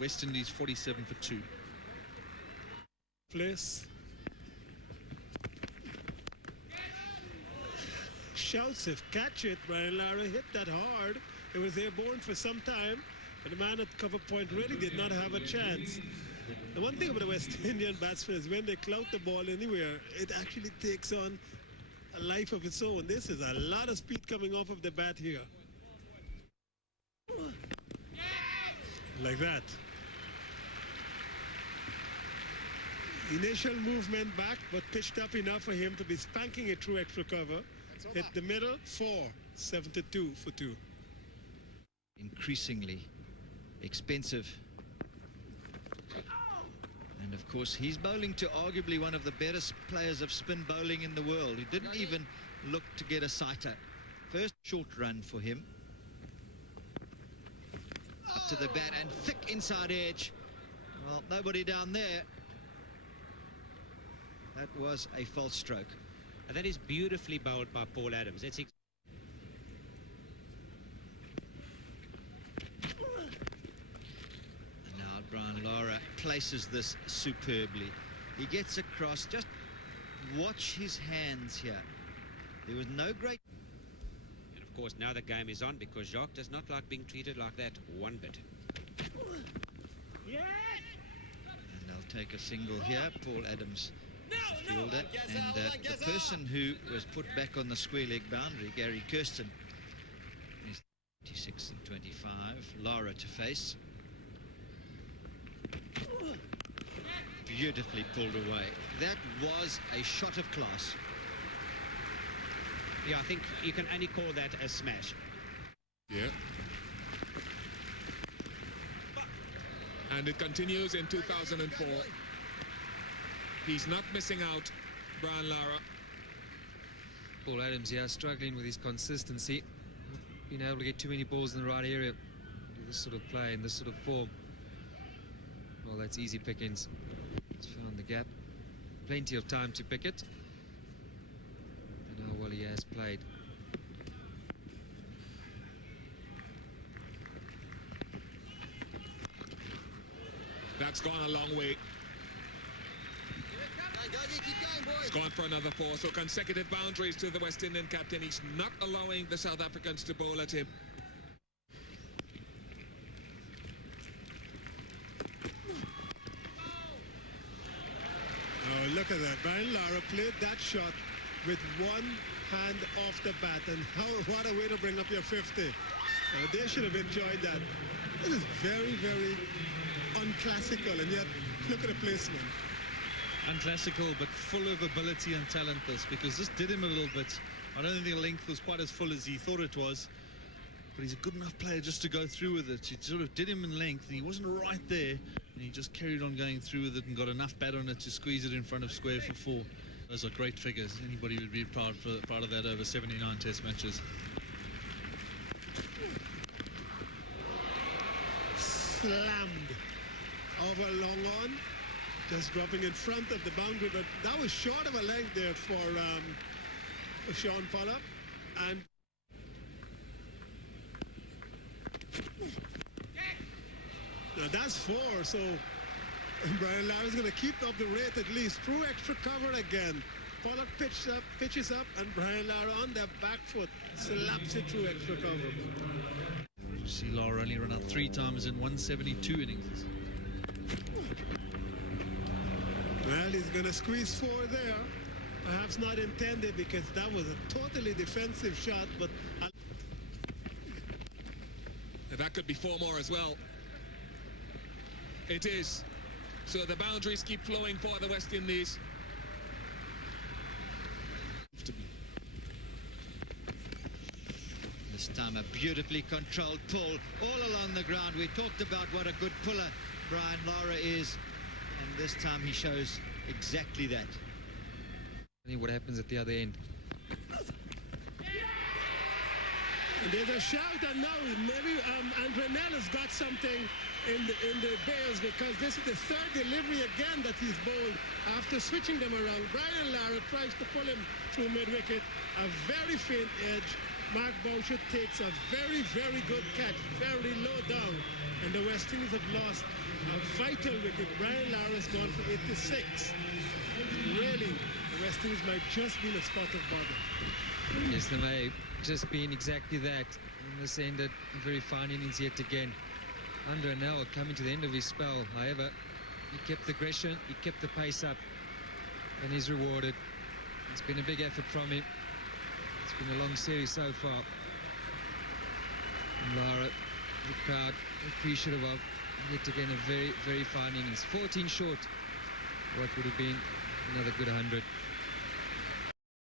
West Indies 47 for 2. Place. Shouts if catch it. Brian Lara hit that hard. It was airborne for some time, but the man at cover point really did not have a chance. The one thing about the West Indian batsmen is when they clout the ball anywhere, it actually takes on a life of its own. This is a lot of speed coming off of the bat here. Like that. Initial movement back, but pitched up enough for him to be spanking it through extra cover. Hit the middle, 4, 72 for 2. Increasingly expensive. And of course, he's bowling to arguably one of the better players of spin bowling in the world, who didn't even look to get a sighter. First short run for him. Up to the bat and thick inside edge. Well, nobody down there. That was a false stroke. And that is beautifully bowled by Paul Adams. That's Now Brian Lara places this superbly. He gets across. Just watch his hands here. There was no great... And of course, now the game is on because Jacques does not like being treated like that one bit. And they'll take a single here. Paul Adams, the fielder. And the person who was put back on the square leg boundary, Gary Kirsten, is 26 and 25. Lara to face. Beautifully pulled away. That was a shot of class. Yeah, I think you can only call that a smash. Yeah. And it continues in 2004. He's not missing out, Brian Lara. Paul Adams, yeah, struggling with his consistency. Not being able to get too many balls in the right area. Do this sort of play in this sort of form. Well, that's easy pickings. He's found the gap. Plenty of time to pick it. And how well he has played. That's gone a long way. It's gone for another 4, so consecutive boundaries to the West Indian captain. He's not allowing the South Africans to bowl at him. Oh, look at that. Brian Lara played that shot with one hand off the bat, and what a way to bring up your 50. They should have enjoyed that. This is very, very unclassical, and yet look at the placement. Unclassical, but full of ability and talent, this, because this did him a little bit. I don't think the length was quite as full as he thought it was, but he's a good enough player just to go through with it. It sort of did him in length, and he wasn't right there, and he just carried on going through with it and got enough bat on it to squeeze it in front of square for 4. Those are great figures. Anybody would be proud of that over 79 test matches. Slammed over long on, just dropping in front of the boundary, but that was short of a length there for Sean Pollard. And now that's 4, so Brian Lara's going to keep up the rate at least through extra cover again. Pollard pitches up, and Brian Lara on that back foot slaps it through extra cover. You see Lara only run out 3 times in 172 innings. Well, he's going to squeeze 4 there. Perhaps not intended, because that was a totally defensive shot, but... That could be 4 more as well. It is. So the boundaries keep flowing for the West Indies. This time a beautifully controlled pull all along the ground. We talked about what a good puller Brian Lara is, and this time he shows exactly that. I think what happens at the other end. And there's a shout, and now maybe Andrenel has got something in the bails, because this is the 3rd delivery again that he's bowled after switching them around. Brian Lara tries to pull him through mid-wicket, a very faint edge, Mark Boucher takes a very, very good catch, very low down, and the West Indies have lost a vital wicket. Brian Lara has gone for 86. Really, the West Indies might just be in a spot of bother. Yes, they may just been exactly that. In this end, a very fine innings yet again. Andre Nell coming to the end of his spell. However, he kept the aggression, he kept the pace up, and he's rewarded. It's been a big effort from him. It's been a long series so far. And Lara, the crowd appreciative of yet again a very, very fine innings. 14 short. What would have been another good 100.